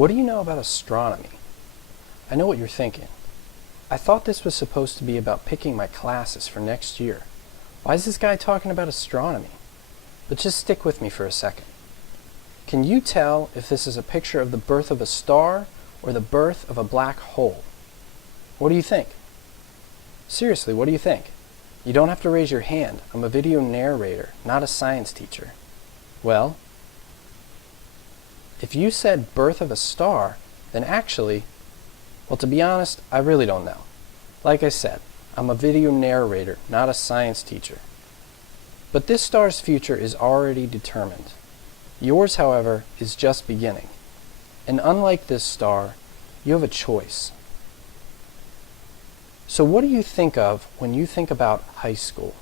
What do you know about astronomy? I know what you're thinking. I thought this was supposed to be about picking my classes for next year. Why is this guy talking about astronomy? But just stick with me for a second. Can you tell if this is a picture of the birth of a star or the birth of a black hole? What do you think? Seriously, what do you think? You don't have to raise your hand. I'm a video narrator, not a science teacher. Well, if you said birth of a star, then actually, well, to be honest, I really don't know. Like I said, I'm a video narrator, not a science teacher. But this star's future is already determined. Yours, however, is just beginning. And unlike this star, you have a choice. So what do you think of when you think about high school?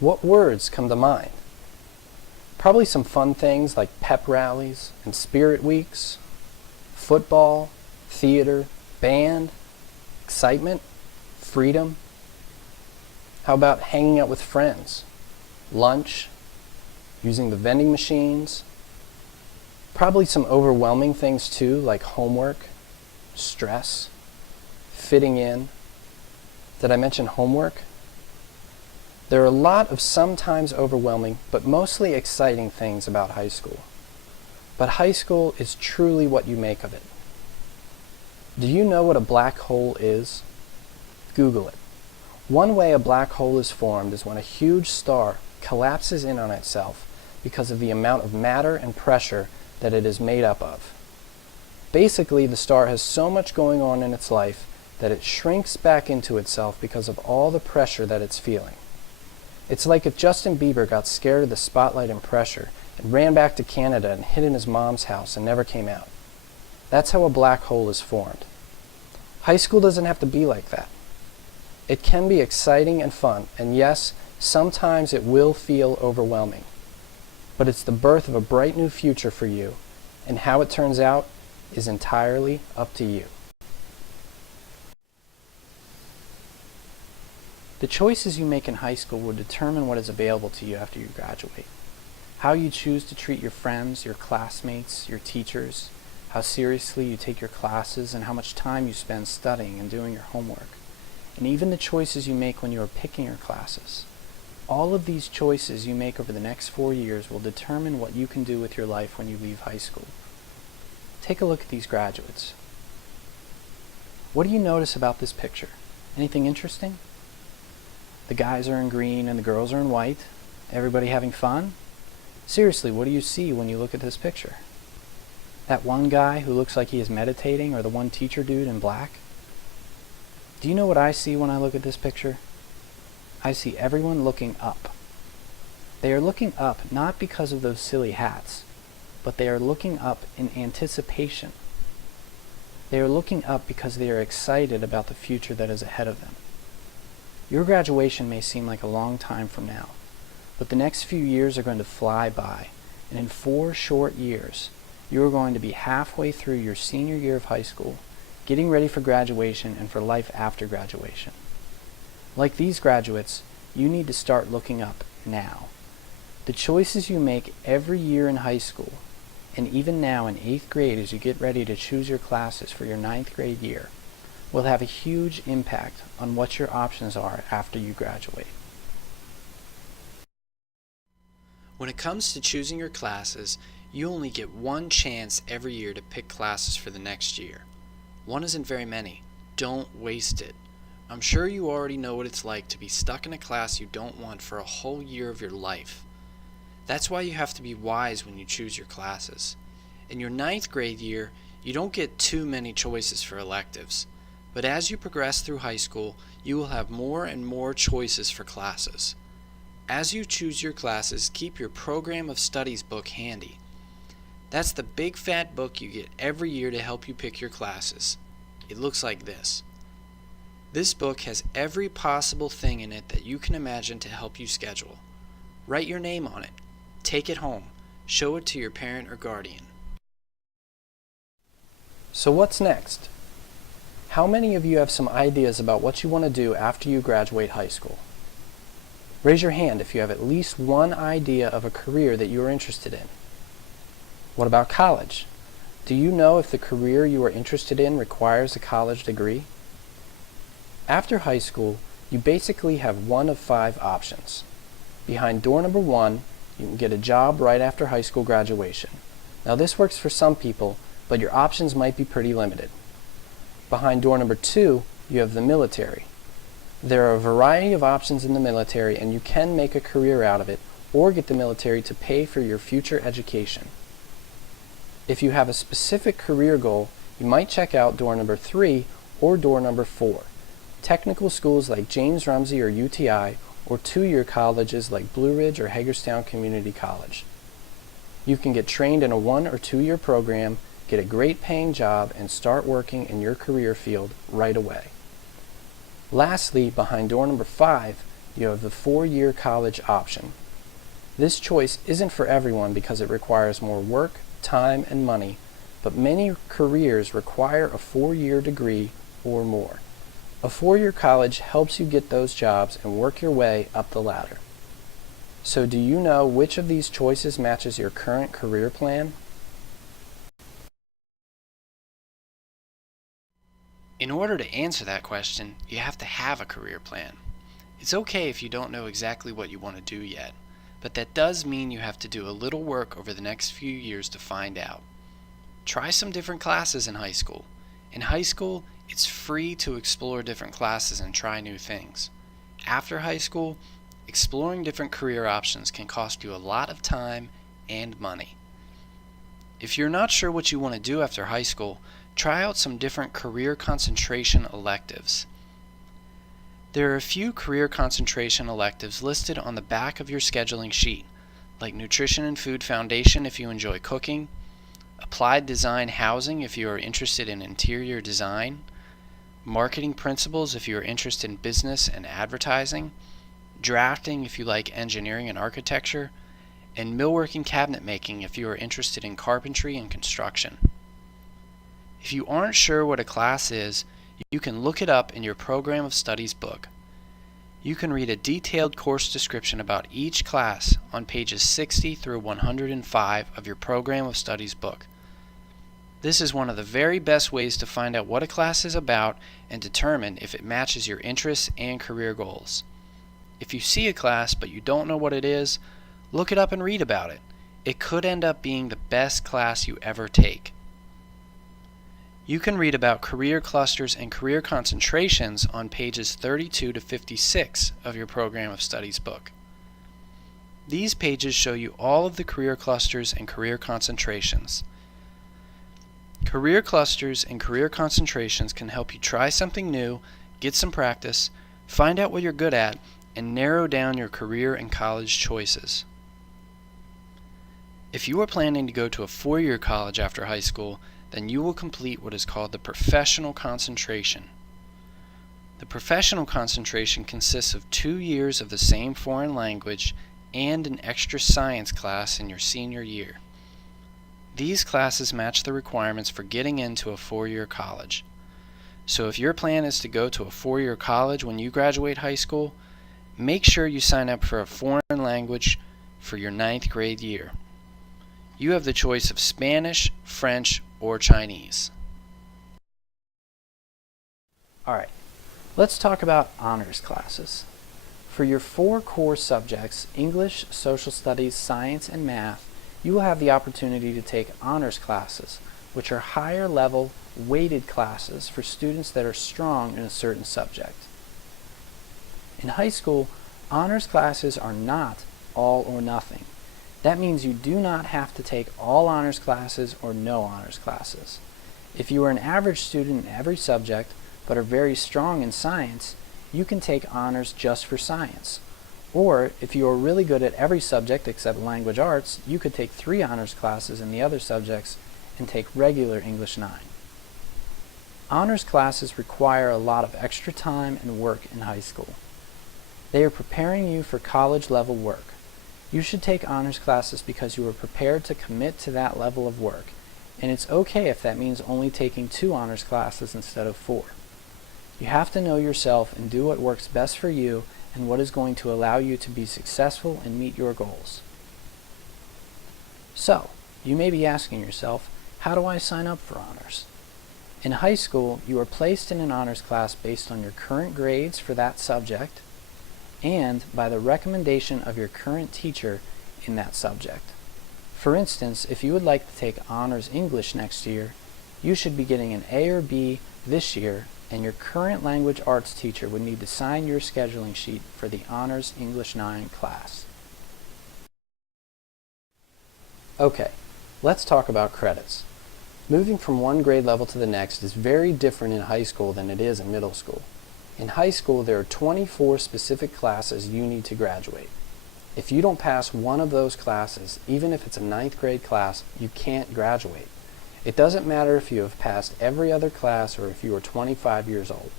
What words come to mind? Probably some fun things like pep rallies and spirit weeks, football, theater, band, excitement, freedom. How about hanging out with friends, lunch, using the vending machines? Probably some overwhelming things too, like homework, stress, fitting in. Did I mention homework? There are a lot of sometimes overwhelming, but mostly exciting things about high school. But high school is truly what you make of it. Do you know what a black hole is? Google it. One way a black hole is formed is when a huge star collapses in on itself because of the amount of matter and pressure that it is made up of. Basically, the star has so much going on in its life that it shrinks back into itself because of all the pressure that it's feeling. It's like if Justin Bieber got scared of the spotlight and pressure and ran back to Canada and hid in his mom's house and never came out. That's how a black hole is formed. High school doesn't have to be like that. It can be exciting and fun, and yes, sometimes it will feel overwhelming. But it's the birth of a bright new future for you, and how it turns out is entirely up to you. The choices you make in high school will determine what is available to you after you graduate. How you choose to treat your friends, your classmates, your teachers, how seriously you take your classes, and how much time you spend studying and doing your homework, and even the choices you make when you are picking your classes. All of these choices you make over the next 4 years will determine what you can do with your life when you leave high school. Take a look at these graduates. What do you notice about this picture? Anything interesting? The guys are in green and the girls are in white. Everybody having fun? Seriously, what do you see when you look at this picture? That one guy who looks like he is meditating, or the one teacher dude in black? Do you know what I see when I look at this picture? I see everyone looking up. They are looking up not because of those silly hats, but they are looking up in anticipation. They are looking up because they are excited about the future that is ahead of them. Your graduation may seem like a long time from now, but the next few years are going to fly by, and in 4 short years, you are going to be halfway through your senior year of high school, getting ready for graduation and for life after graduation. Like these graduates, you need to start looking up now. The choices you make every year in high school, and even now in 8th grade as you get ready to choose your classes for your 9th grade year, will have a huge impact on what your options are after you graduate. When it comes to choosing your classes, you only get one chance every year to pick classes for the next year. One isn't very many. Don't waste it. I'm sure you already know what it's like to be stuck in a class you don't want for a whole year of your life. That's why you have to be wise when you choose your classes. In your 9th grade year, you don't get too many choices for electives. But as you progress through high school, you will have more and more choices for classes. As you choose your classes, keep your program of studies book handy. That's the big fat book you get every year to help you pick your classes. It looks like this. This book has every possible thing in it that you can imagine to help you schedule. Write your name on it. Take it home. Show it to your parent or guardian. So what's next? How many of you have some ideas about what you want to do after you graduate high school? Raise your hand if you have at least one idea of a career that you are interested in. What about college? Do you know if the career you are interested in requires a college degree? After high school, you basically have one of 5 options. Behind door number 1, you can get a job right after high school graduation. Now this works for some people, but your options might be pretty limited. Behind door number 2, you have the military. There are a variety of options in the military, and you can make a career out of it or get the military to pay for your future education. If you have a specific career goal, you might check out door number 3 or door number 4. Technical schools like James Rumsey or UTI, or 2-year colleges like Blue Ridge or Hagerstown Community College. You can get trained in a 1 or 2-year program, get a great paying job, and start working in your career field right away. Lastly, behind door number 5, you have the 4-year college option. This choice isn't for everyone because it requires more work, time, and money, but many careers require a 4-year degree or more. A 4-year college helps you get those jobs and work your way up the ladder. So do you know which of these choices matches your current career plan? In order to answer that question, you have to have a career plan. It's okay if you don't know exactly what you want to do yet, but that does mean you have to do a little work over the next few years to find out. Try some different classes in high school. In high school, it's free to explore different classes and try new things. After high school, exploring different career options can cost you a lot of time and money. If you're not sure what you want to do after high school, try out some different career concentration electives. There are a few career concentration electives listed on the back of your scheduling sheet, like Nutrition and Food Foundation if you enjoy cooking, Applied Design Housing if you are interested in interior design, Marketing Principles if you are interested in business and advertising, Drafting if you like engineering and architecture, and Millwork and Cabinet Making if you are interested in carpentry and construction. If you aren't sure what a class is, you can look it up in your Program of Studies book. You can read a detailed course description about each class on pages 60 through 105 of your Program of Studies book. This is one of the very best ways to find out what a class is about and determine if it matches your interests and career goals. If you see a class but you don't know what it is, look it up and read about it. It could end up being the best class you ever take. You can read about career clusters and career concentrations on pages 32 to 56 of your Program of Studies book. These pages show you all of the career clusters and career concentrations. Career clusters and career concentrations can help you try something new, get some practice, find out what you're good at, and narrow down your career and college choices. If you are planning to go to a 4-year college after high school, then you will complete what is called the professional concentration. The professional concentration consists of 2 years of the same foreign language and an extra science class in your senior year. These classes match the requirements for getting into a 4-year college. So if your plan is to go to a 4-year college when you graduate high school, make sure you sign up for a foreign language for your 9th grade year. You have the choice of Spanish, French, or Chinese. Alright, let's talk about honors classes. For your 4 core subjects, English, Social Studies, Science, and Math, you will have the opportunity to take honors classes, which are higher level, weighted classes for students that are strong in a certain subject. In high school, honors classes are not all or nothing. That means you do not have to take all honors classes or no honors classes. If you are an average student in every subject but are very strong in science, you can take honors just for science. Or if you are really good at every subject except language arts, you could take 3 honors classes in the other subjects and take regular English 9. Honors classes require a lot of extra time and work in high school. They are preparing you for college level work. You should take honors classes because you are prepared to commit to that level of work, and it's okay if that means only taking 2 honors classes instead of 4. You have to know yourself and do what works best for you and what is going to allow you to be successful and meet your goals. So, you may be asking yourself, how do I sign up for honors? In high school, you are placed in an honors class based on your current grades for that subject and by the recommendation of your current teacher in that subject. For instance, if you would like to take honors English next year, you should be getting an A or B this year, and your current language arts teacher would need to sign your scheduling sheet for the Honors English 9 class. Okay, let's talk about credits. Moving from one grade level to the next is very different in high school than it is in middle school. In high school, there are 24 specific classes you need to graduate. If you don't pass one of those classes, even if it's a 9th grade class, you can't graduate. It doesn't matter if you have passed every other class or if you are 25 years old.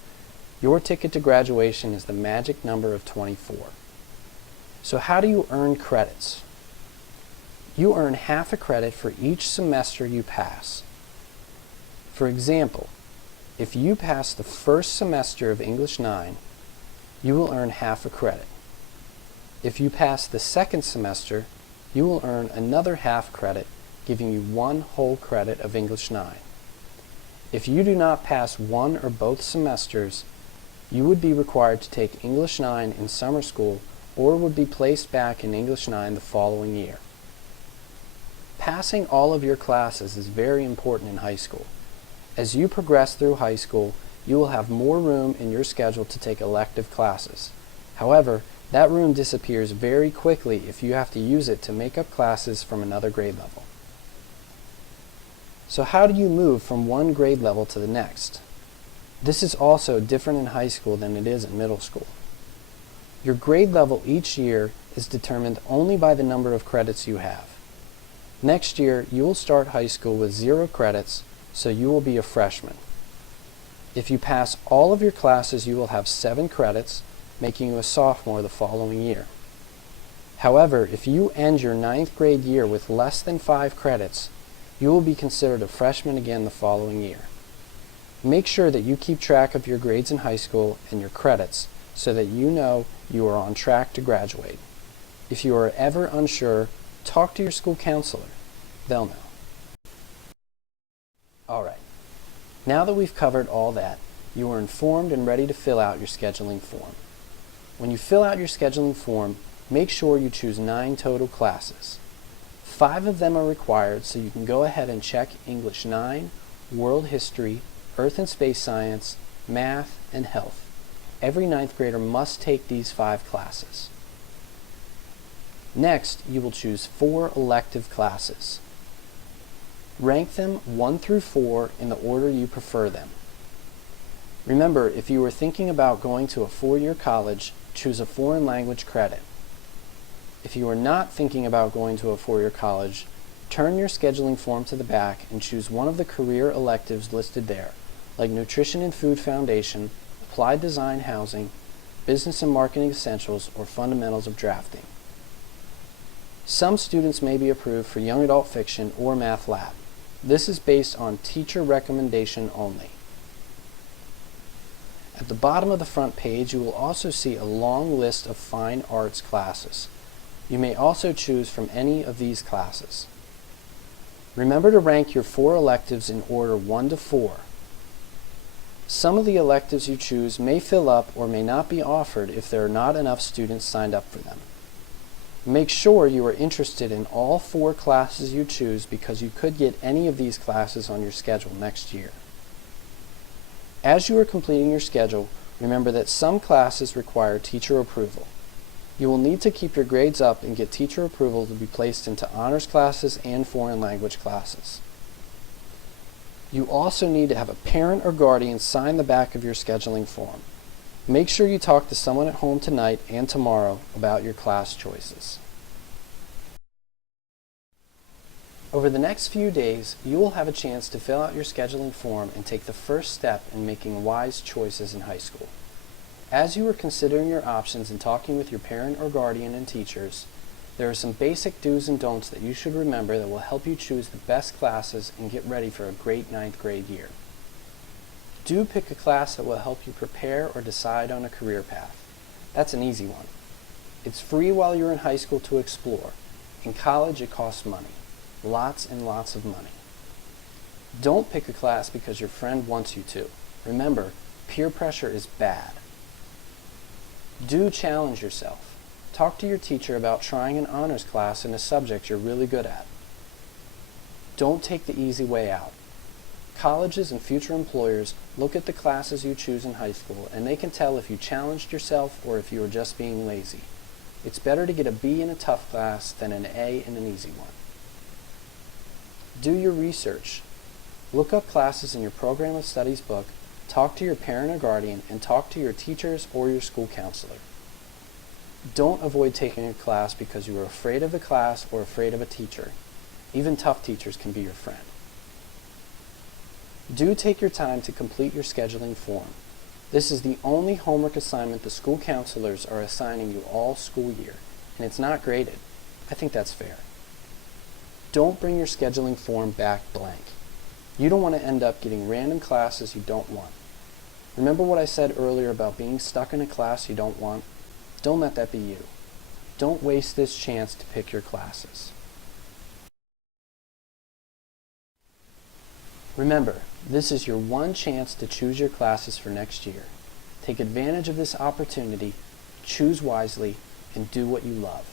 Your ticket to graduation is the magic number of 24. So how do you earn credits? You earn half a credit for each semester you pass. For example, if you pass the first semester of English 9, you will earn half a credit. If you pass the second semester, you will earn another half credit, giving you 1 whole credit of English 9. If you do not pass one or both semesters, you would be required to take English 9 in summer school or would be placed back in English 9 the following year. Passing all of your classes is very important in high school. As you progress through high school, you will have more room in your schedule to take elective classes. However, that room disappears very quickly if you have to use it to make up classes from another grade level. So how do you move from one grade level to the next? This is also different in high school than it is in middle school. Your grade level each year is determined only by the number of credits you have. Next year, you will start high school with 0 credits, so you will be a freshman. If you pass all of your classes, you will have 7 credits, making you a sophomore the following year. However, if you end your 9th grade year with less than 5 credits, you will be considered a freshman again the following year. Make sure that you keep track of your grades in high school and your credits so that you know you are on track to graduate. If you are ever unsure, talk to your school counselor. They'll know. Alright, now that we've covered all that, you are informed and ready to fill out your scheduling form. When you fill out your scheduling form, make sure you choose 9 total classes. 5 of them are required, so you can go ahead and check English 9, World History, Earth and Space Science, Math, and Health. Every 9th grader must take these 5 classes. Next, you will choose 4 elective classes. Rank them 1 through 4 in the order you prefer them. Remember, if you were thinking about going to a 4-year college, choose a foreign language credit. If you are not thinking about going to a 4-year college, turn your scheduling form to the back and choose one of the career electives listed there, like Nutrition and Food Foundation, Applied Design Housing, Business and Marketing Essentials, or Fundamentals of Drafting. Some students may be approved for Young Adult Fiction or Math Lab. This is based on teacher recommendation only. At the bottom of the front page, you will also see a long list of fine arts classes. You may also choose from any of these classes. Remember to rank your 4 electives in order 1 to 4. Some of the electives you choose may fill up or may not be offered if there are not enough students signed up for them. Make sure you are interested in all 4 classes you choose because you could get any of these classes on your schedule next year. As you are completing your schedule, remember that some classes require teacher approval. You will need to keep your grades up and get teacher approval to be placed into honors classes and foreign language classes. You also need to have a parent or guardian sign the back of your scheduling form. Make sure you talk to someone at home tonight and tomorrow about your class choices. Over the next few days, you will have a chance to fill out your scheduling form and take the first step in making wise choices in high school. As you are considering your options and talking with your parent or guardian and teachers, there are some basic do's and don'ts that you should remember that will help you choose the best classes and get ready for a great 9th grade year. Do pick a class that will help you prepare or decide on a career path. That's an easy one. It's free while you're in high school to explore. In college, it costs money. Lots and lots of money. Don't pick a class because your friend wants you to. Remember, peer pressure is bad. Do challenge yourself. Talk to your teacher about trying an honors class in a subject you're really good at. Don't take the easy way out. Colleges and future employers look at the classes you choose in high school and they can tell if you challenged yourself or if you were just being lazy. It's better to get a B in a tough class than an A in an easy one. Do your research. Look up classes in your program of studies book, talk to your parent or guardian, and talk to your teachers or your school counselor. Don't avoid taking a class because you are afraid of the class or afraid of a teacher. Even tough teachers can be your friend. Do take your time to complete your scheduling form. This is the only homework assignment the school counselors are assigning you all school year, and it's not graded. I think that's fair. Don't bring your scheduling form back blank. You don't want to end up getting random classes you don't want. Remember what I said earlier about being stuck in a class you don't want? Don't let that be you. Don't waste this chance to pick your classes. Remember, this is your one chance to choose your classes for next year. Take advantage of this opportunity, choose wisely, and do what you love.